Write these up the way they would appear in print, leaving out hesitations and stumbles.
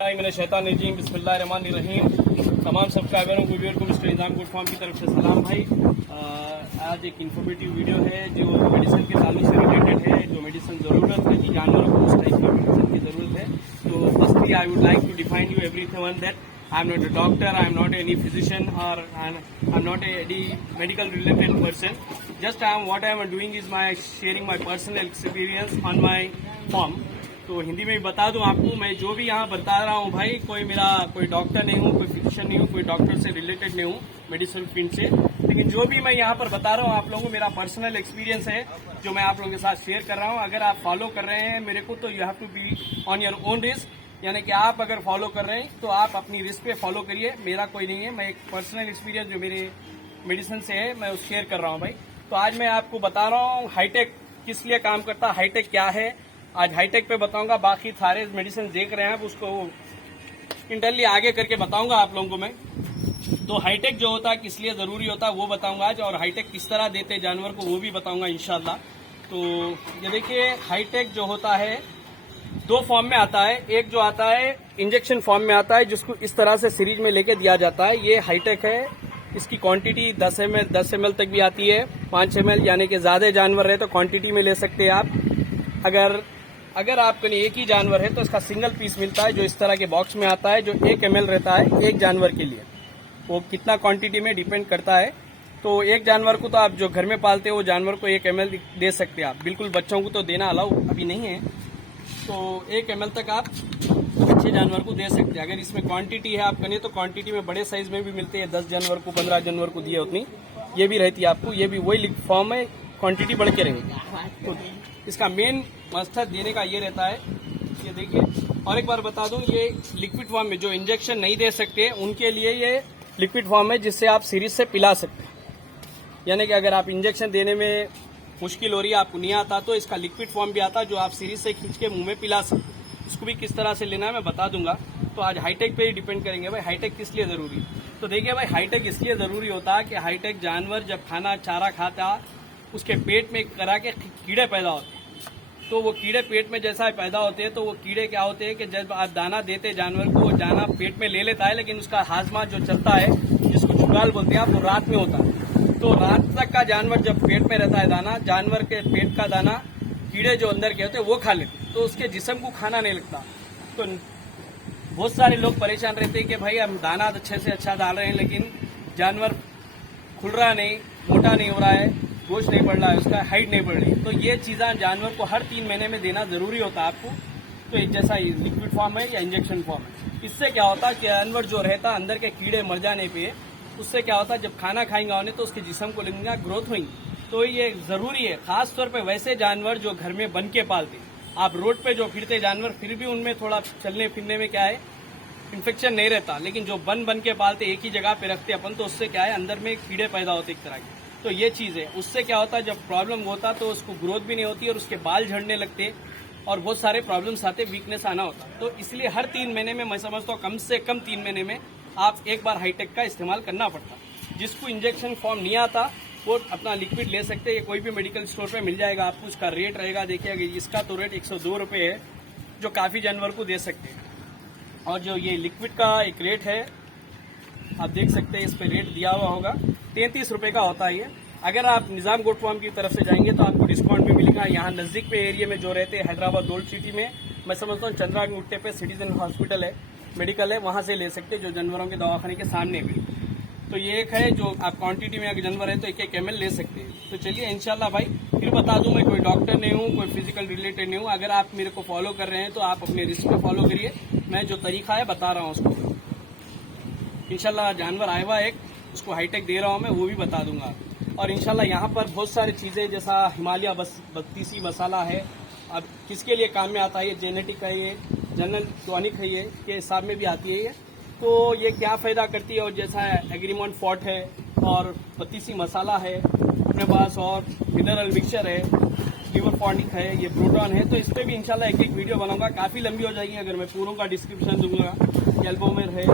शैतानिर्जीम बिस्मिल्लाहिर्रहमानिर्रहीम। तमाम सब्सक्राइबरों को व्यूअर को मिस्टर निज़ाम गुड फार्म की तरफ से सलाम भाई। आज एक इन्फॉर्मेटिव वीडियो है जो मेडिसिन के ताल्लुक से रिलेटेड है, जो मेडिसिन ज़रूरत है कि जानवरों को उस टाइप की मेडिसिन की ज़रूरत है। तो firstly I would like to define you everyone that I am not a doctor, I am not any physician और I am not any medical related person. Just what I am doing is my sharing my personal experience on my farm। तो हिंदी में भी बता दूं आपको, मैं जो भी यहाँ बता रहा हूँ भाई, कोई डॉक्टर नहीं हूँ, कोई फिजिशियन नहीं हूँ, कोई डॉक्टर से रिलेटेड नहीं हूँ मेडिसिन फील्ड से। लेकिन जो भी मैं यहाँ पर बता रहा हूँ आप लोगों को मेरा पर्सनल एक्सपीरियंस है जो मैं आप लोगों के साथ शेयर कर रहा हूँ। अगर आप फॉलो कर रहे हैं मेरे को तो you have to be on your own risk, यानी कि आप अगर फॉलो कर रहे हैं तो आप अपनी रिस्क पे फॉलो करिए, मेरा कोई नहीं है। मैं एक पर्सनल एक्सपीरियंस जो मेरे मेडिसिन से है मैं शेयर कर रहा हूँ भाई। तो आज मैं आपको बता रहा हूँ हाईटेक किस लिए काम करता है, हाईटेक क्या है, आज हाईटेक पे बताऊंगा। बाकी सारे मेडिसिन देख रहे हैं आप उसको इंटरली आगे करके बताऊंगा आप लोगों को मैं। तो हाईटेक जो होता है किस लिए जरूरी होता है वो बताऊंगा आज, और हाईटेक किस तरह देते हैं जानवर को वो भी बताऊंगा इंशाल्लाह। तो ये देखिए हाईटेक जो होता है दो फॉर्म में आता है। एक जो आता है इंजेक्शन फॉर्म में आता है जिसको इस तरह से सीरीज में लेके दिया जाता है, ये हाईटेक है। इसकी क्वांटिटी 10 ml तक भी आती है, 5 ml, यानी कि ज्यादा जानवर रहे तो क्वांटिटी में ले सकते हैं आप। अगर आपके लिए एक ही जानवर है तो इसका सिंगल पीस मिलता है जो इस तरह के बॉक्स में आता है, जो 1 ml रहता है एक जानवर के लिए। वो कितना क्वांटिटी में डिपेंड करता है। तो एक जानवर को तो आप जो घर में पालते हो वो जानवर को 1 ml दे सकते हैं आप, बिल्कुल बच्चों को तो देना अलाउ अभी नहीं है। तो 1 ml तक आप अच्छे जानवर को दे सकते हैं। अगर इसमें क्वांटिटी है आप करें तो क्वांटिटी में बड़े साइज में भी मिलते हैं, 10 जानवर को 15 जानवर को दिए उतनी ये भी रहती है आपको, ये भी वही फॉर्म में क्वांटिटी बढ़ के रहेगी। तो इसका मेन मकसद देने का ये रहता है, ये देखिए। और एक बार बता दूं, ये लिक्विड फॉर्म में जो इंजेक्शन नहीं दे सकते उनके लिए ये लिक्विड फॉर्म है जिससे आप सीरीज से पिला सकते हैं। यानी कि अगर आप इंजेक्शन देने में मुश्किल हो रही है, आपको नहीं आता, तो इसका लिक्विड फॉर्म भी आता है जो आप सीरीज से खींच के मुंह में पिला सकते हैं। इसको भी किस तरह से लेना है मैं बता दूंगा। तो आज हाईटेक पे ही डिपेंड करेंगे भाई हाईटेक किस लिए जरूरी है। तो देखिए भाई हाईटेक इसलिए जरूरी होता है कि हाईटेक जानवर जब खाना चारा खाता उसके पेट में एक तरह के कीड़े पैदा होते हैं। तो वो कीड़े पेट में जैसा पैदा होते हैं तो वो कीड़े क्या होते हैं कि जब आप दाना देते जानवर को वो दाना पेट में ले लेता है, लेकिन उसका हाजमा जो चलता है जिसको जुगाल बोलते हैं आप, वो रात में होता है। तो रात तक का जानवर जब पेट में रहता है दाना, जानवर के पेट का दाना कीड़े जो अंदर के होते हैं वो खा लेते हैं, तो उसके जिस्म को खाना नहीं लगता। तो बहुत सारे लोग परेशान रहते हैं कि भाई हम दाना अच्छे से अच्छा डाल रहे हैं लेकिन जानवर खुल रहा नहीं, मोटा नहीं हो रहा है, गोश्त नहीं बढ़ रहा है, उसका हाइट नहीं बढ़ रही। तो ये चीज़ें जानवर को हर 3 महीने में देना जरूरी होता है आपको। तो एक जैसा लिक्विड फॉर्म है या इंजेक्शन फॉर्म है, इससे क्या होता है कि जानवर जो रहता अंदर के कीड़े मर जाने पे उससे क्या होता है जब खाना खाएंगा उन्हें तो उसके जिस्म को लगेगा ग्रोथ होगी। तो ये जरूरी है, खास तौर पे वैसे जानवर जो घर में बन के पालते। आप रोड पे जो फिरते जानवर फिर भी उनमें थोड़ा चलने फिरने में क्या है इन्फेक्शन नहीं रहता, लेकिन जो बन के पालते एक ही जगह पे रखते अपन तो उससे क्या है अंदर में कीड़े पैदा होते एक तरह के। तो ये चीज है, उससे क्या होता है जब प्रॉब्लम होता तो उसको ग्रोथ भी नहीं होती और उसके बाल झड़ने लगते और बहुत सारे प्रॉब्लम्स आते, वीकनेस आना होता। तो इसलिए हर 3 महीने में मैं समझता हूँ कम से कम 3 महीने में आप एक बार हाईटेक का इस्तेमाल करना पड़ता। जिसको इंजेक्शन फॉर्म नहीं आता वो अपना लिक्विड ले सकते हैं, कोई भी मेडिकल स्टोर पे मिल जाएगा आपको। उसका रेट रहेगा, देखिए इसका तो रेट 102 रुपये है जो काफ़ी जानवर को दे सकते हैं। और जो ये लिक्विड का एक रेट है आप देख सकते हैं, इस पर रेट दिया हुआ होगा 33 रुपये का होता है ये। अगर आप निज़ाम गोट फार्म की तरफ से जाएंगे तो आपको डिस्काउंट भी मिलेगा। यहाँ नज़दीक पे एरिया में जो रहते हैं हैदराबाद ओल्ड सिटी में, मैं समझता हूँ चंद्रा गुट्टे पे सिटीजन हॉस्पिटल है, मेडिकल है, वहाँ से ले सकते हैं जो जानवरों के दवाखाने के सामने भी। तो ये एक है जो आप क्वांटिटी में अगर जानवर है तो 1 ml ले सकते हैं। तो चलिए इंशाल्लाह भाई फिर बता दूं, मैं कोई डॉक्टर नहीं हूँ, कोई फिजिकल रिलेटेड नहीं हूँ। अगर आप मेरे को फॉलो कर रहे हैं तो आप अपने रिस्क पे फॉलो करिए, मैं जो तरीका है बता रहा हूँ उसको। इंशाल्लाह जानवर आया हुआ एक उसको हाईटेक दे रहा हूँ मैं, वो भी बता दूंगा। और इंशाल्लाह यहाँ पर बहुत सारी चीज़ें जैसा हिमालय 32 मसाला है, अब किसके लिए काम में आता है, ये जेनेटिक है, ये जनरल टॉनिक है, ये के हिसाब में भी आती है ये। तो ये क्या फ़ायदा करती है, और जैसा एग्रीमोन फॉट है और 32 मसाला है अपने पास, और मिनरल मिक्सचर है, लिवर फॉनिक है, ये प्रोटॉन है। तो इस पर भी इंशाल्लाह एक वीडियो बनाऊंगा, काफ़ी लंबी हो जाएगी अगर मैं पूरों का डिस्क्रिप्शन दूंगा। एल्बोमेर है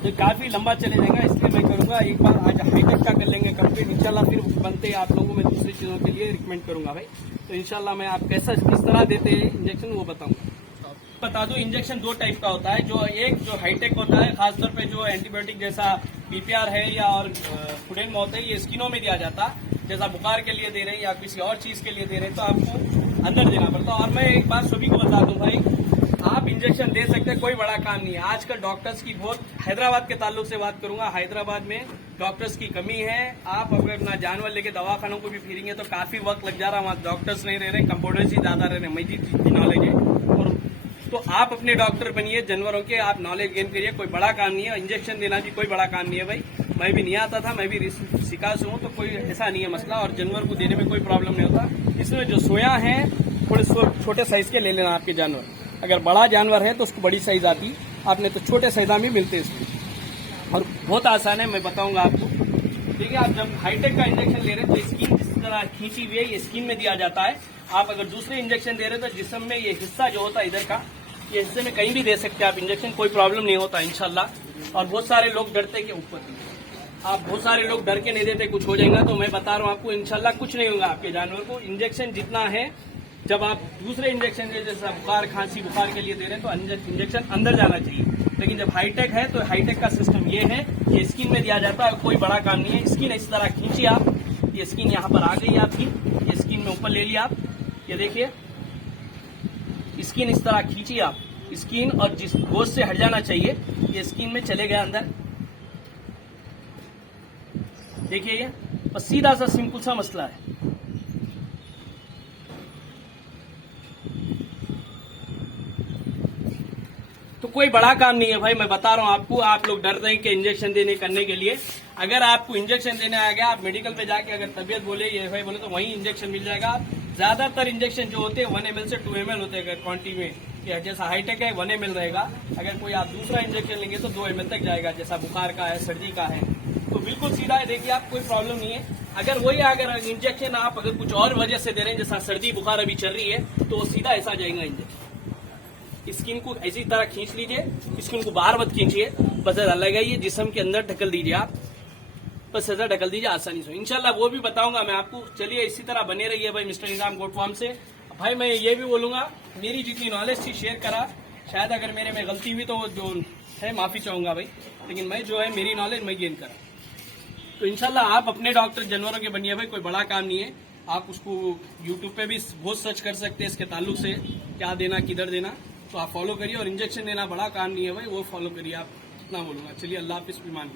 तो काफ़ी लंबा चले जाएगा, इसलिए मैं करूँगा एक बार आज हाईटेक का कर लेंगे कंप्लीट इंशाल्लाह। फिर बनते आप लोगों को मैं दूसरी चीज़ों के लिए रिकमेंड करूँगा भाई। तो इंशाल्लाह मैं आप किस तरह देते हैं इंजेक्शन वो बताऊँगा। बता दूं, इंजेक्शन दो टाइप का होता है। जो एक जो हाईटेक होता है, खासतौर पे जो एंटीबायोटिक जैसा पीपीआर है या और फुडेनमॉल है, ये स्किनों में दिया जाता, जैसा बुखार के लिए दे रहे हैं या किसी और चीज के लिए दे रहे हैं, तो आपको अंदर देना पड़ता। और मैं एक बात सभी को बता दूं भाई, आप इंजेक्शन दे सकते हैं, कोई बड़ा काम नहीं है। आजकल डॉक्टर्स की बहुत, हैदराबाद के ताल्लुक से बात करूंगा, हैदराबाद में डॉक्टर्स की कमी है। आप अगर अपना जानवर लेके दवाखानों को भी फिरेंगे तो काफी वक्त लग जा रहा है, वहाँ डॉक्टर्स नहीं रह रहे, कंपाउंडर्स ही ज्यादा रह रहे, मुझे जितनी नॉलेज है। और तो आप अपने डॉक्टर बनिए जानवरों के, आप नॉलेज गेन करिए, कोई बड़ा काम नहीं है। इंजेक्शन देना भी कोई बड़ा काम नहीं है भाई, मैं भी नहीं आता था, मैं भी शिकायत हूँ, तो कोई ऐसा नहीं है मसला। और जानवर को देने में कोई प्रॉब्लम नहीं होता। इसमें जो सोया है थोड़े छोटे साइज के ले लेना आपके जानवर, अगर बड़ा जानवर है तो उसको बड़ी साइज आती, आपने तो छोटे साइजा में मिलते इसमें। और बहुत आसान है, मैं बताऊंगा आपको। ठीक है, आप जब हाईटेक का इंजेक्शन ले रहे हैं तो स्किन जिस तरह खींची हुई है, ये स्किन में दिया जाता है। आप अगर दूसरे इंजेक्शन दे रहे हैं तो जिस्म में ये हिस्सा जो होता है इधर का, ये हिस्से में कहीं भी दे सकते हैं आप इंजेक्शन, कोई प्रॉब्लम नहीं होता इंशाल्लाह। और बहुत सारे लोग डरते कि ऊपर, आप बहुत सारे लोग डर के नहीं देते कुछ हो जाएगा, तो मैं बता रहा हूँ आपको इंशाल्लाह कुछ नहीं होगा आपके जानवर को। इंजेक्शन जितना है, जब आप दूसरे इंजेक्शन जैसा बुखार खांसी बुखार के लिए दे रहे हैं तो इंजेक्शन अंदर जाना चाहिए। लेकिन जब हाईटेक है तो हाईटेक का सिस्टम ये है कि स्किन में दिया जाता है, कोई बड़ा काम नहीं है। स्किन इस तरह खींचिए आप, ये स्किन यहाँ पर आ गई आपकी, ये स्किन में ऊपर ले लिया आप, ये देखिए स्किन इस तरह खींचिए आप, स्किन और जिस गोश्त से हट जाना चाहिए, ये स्किन में चले गया अंदर, देखिए ये बस सीधा सा सिंपल सा मसला है। तो कोई बड़ा काम नहीं है भाई, मैं बता रहा हूँ आपको। आप लोग डर रहे हैं कि इंजेक्शन देने करने के लिए, अगर आपको इंजेक्शन देने आ गया, आप मेडिकल पे जाके अगर तबीयत बोले ये भाई बोले तो वहीं इंजेक्शन मिल जाएगा। ज्यादातर इंजेक्शन जो होते हैं 1 ml से 2 ml होते हैं क्वांटिटी में, जैसा हाईटेक है 1 ml रहेगा। अगर कोई आप दूसरा इंजेक्शन लेंगे तो 2 ml तक जाएगा, जैसा बुखार का है, सर्दी का है, तो बिल्कुल सीधा है। देखिए आप, कोई प्रॉब्लम नहीं है। अगर वही अगर इंजेक्शन आप अगर कुछ और वजह से दे रहे हैं, जैसा सर्दी बुखार अभी चल रही है, तो सीधा ऐसा जाएगा इंजेक्शन। स्किन को ऐसी तरह खींच लीजिए, स्किन को बाहर मत खींचिए, बस ऐसा लगाइए, जिस्म के अंदर ढकल दीजिए आप, बस ऐसा ढकल दीजिए आसानी से। इंशाल्लाह वो भी बताऊंगा मैं आपको। चलिए इसी तरह बने रहिए भाई मिस्टर निजाम गोट फार्म से। भाई मैं ये भी बोलूंगा, मेरी जितनी नॉलेज थी शेयर करा, शायद अगर मेरे में गलती हुई तो जो है माफी चाहूंगा भाई, लेकिन मैं जो है मेरी नॉलेज मैं गेन करा। तो इंशाल्लाह आप अपने डॉक्टर जानवरों के बनिए भाई, कोई बड़ा काम नहीं है। आप उसको यूट्यूब पे भी बहुत सर्च कर सकते हैं इसके ताल्लुक से, क्या देना किधर देना, तो आप फॉलो करिए। और इंजेक्शन देना बड़ा काम नहीं है भाई, वो फॉलो करिए आप, इतना बोलूंगा। चलिए अल्लाह हाफिज़, ईमान।